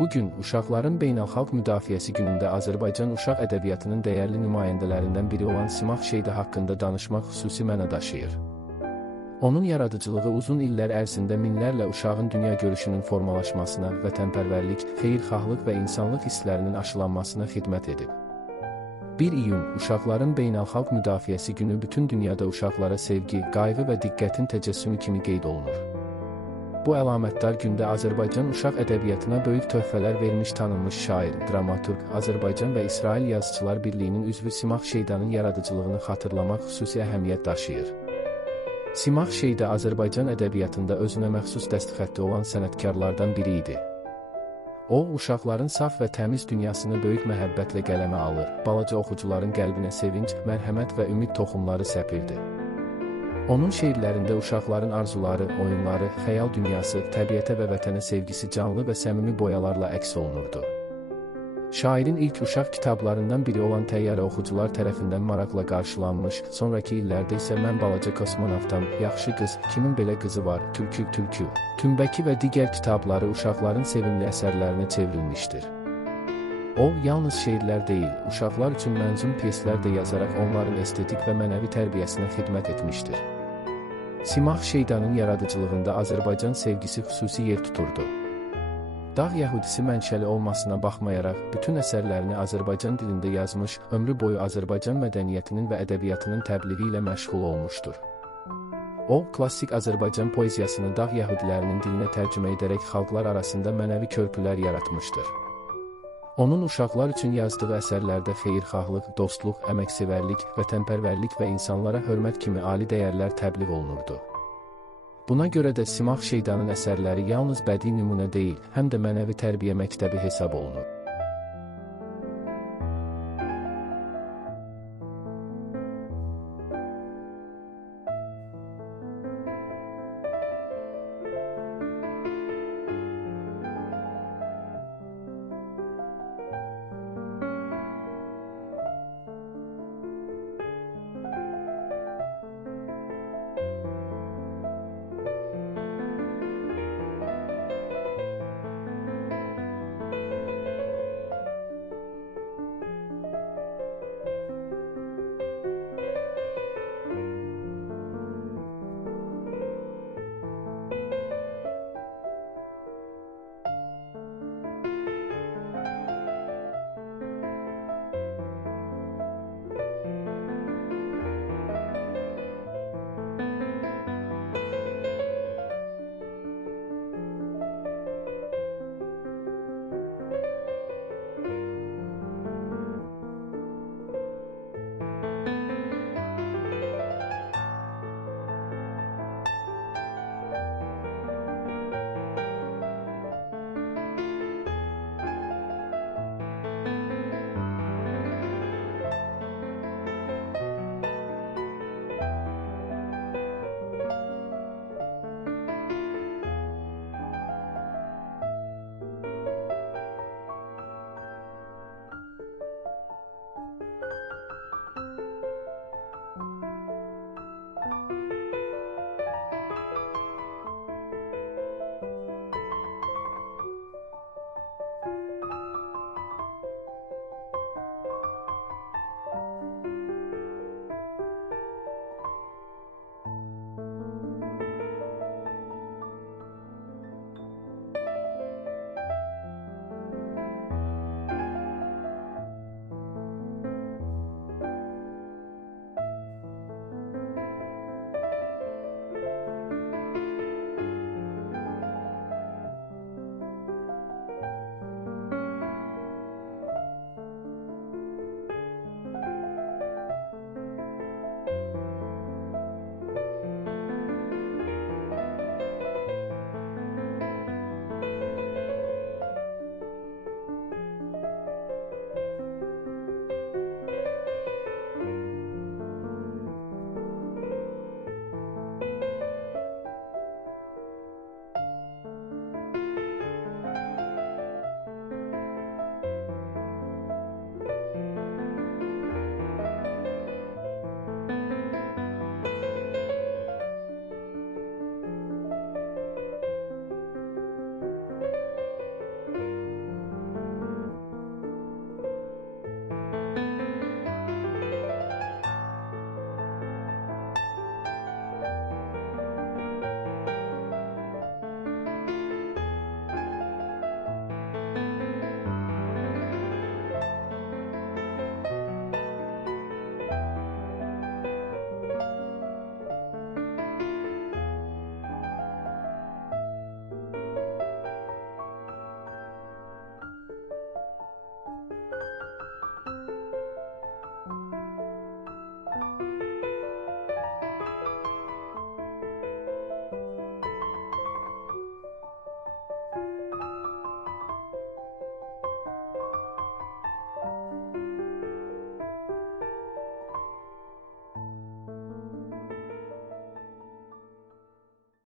Bugün uşaqların beynəlxalq müdafiəsi günündə Azərbaycan uşaq ədəbiyyatının dəyərli nümayəndələrindən biri olan Simax Şeyda haqqında danışmaq xüsusi məna daşıyır. Onun yaradıcılığı uzun illər ərzində minlərlə uşağın dünya görüşünün formalaşmasına, vətənpərvərlik, xeyirxahlıq və insanlıq hisslərinin aşılanmasına xidmət edib. 1 iyun Uşaqların Beynəlxalq Müdafiəsi günü bütün dünyada uşaqlara sevgi, qayğı və diqqətin təcəssümü kimi qeyd olunur. Bu əlamətdar gündə Azərbaycan uşaq ədəbiyyatına böyük töhfələr vermiş tanınmış şair, dramaturq, Azərbaycan və İsrail Yazıçılar Birliyinin üzvü Simax Şeydanın yaradıcılığını xatırlamaq xüsusi əhəmiyyət daşıyır. Simax Şeyda Azərbaycan ədəbiyyatında özünə məxsus dəstxətti olan sənətkarlardan biri idi. O, uşaqların saf və təmiz dünyasını böyük məhəbbətlə qələmə alır, balaca oxucuların qəlbinə sevinc, mərhəmət və ümid toxumları səpirdi. Onun şeirlərində uşaqların arzuları, oyunları, xəyal dünyası, təbiətə və vətənə sevgisi canlı və səmimi boyalarla əks olunurdu. Şairin ilk uşaq kitablarından biri olan Təyyarə oxucular tərəfindən maraqla qarşılanmış, sonraki illərdə isə Mən balaca kosmonavtam, Yaxşı qız, Kimin belə qızı var, Tülkü, Tümbəki və digər kitabları uşaqların sevimli əsərlərinə çevrilmişdir. O, yalnız şeirlər deyil, uşaqlar üçün mənzum pyeslər də yazaraq onların estetik və mənəvi tərbiyəsinə xidmət etmişdir. Simax Şeydanın yaradıcılığında Azərbaycan sevgisi xüsusi yer tuturdu. Dağ yəhudisi mənşəli olmasına baxmayaraq, bütün əsərlərini Azərbaycan dilində yazmış, ömrü boyu Azərbaycan mədəniyyətinin və ədəbiyyatının təbliği ilə məşğul olmuşdur. O, klassik Azərbaycan poeziyasını dağ yəhudilərinin dilinə tərcümə edərək xalqlar arasında mənəvi körpülər yaratmışdır. Onun uşaqlar üçün yazdığı əsərlərdə xeyirxahlıq, dostluq, əməksevərlik, vətənpərvərlik və insanlara hörmət kimi ali dəyərlər təbliğ olunurdu. Buna görə də Simax Şeydanın əsərləri yalnız bədii nümunə deyil, həm də mənəvi tərbiyə məktəbi hesab olunur.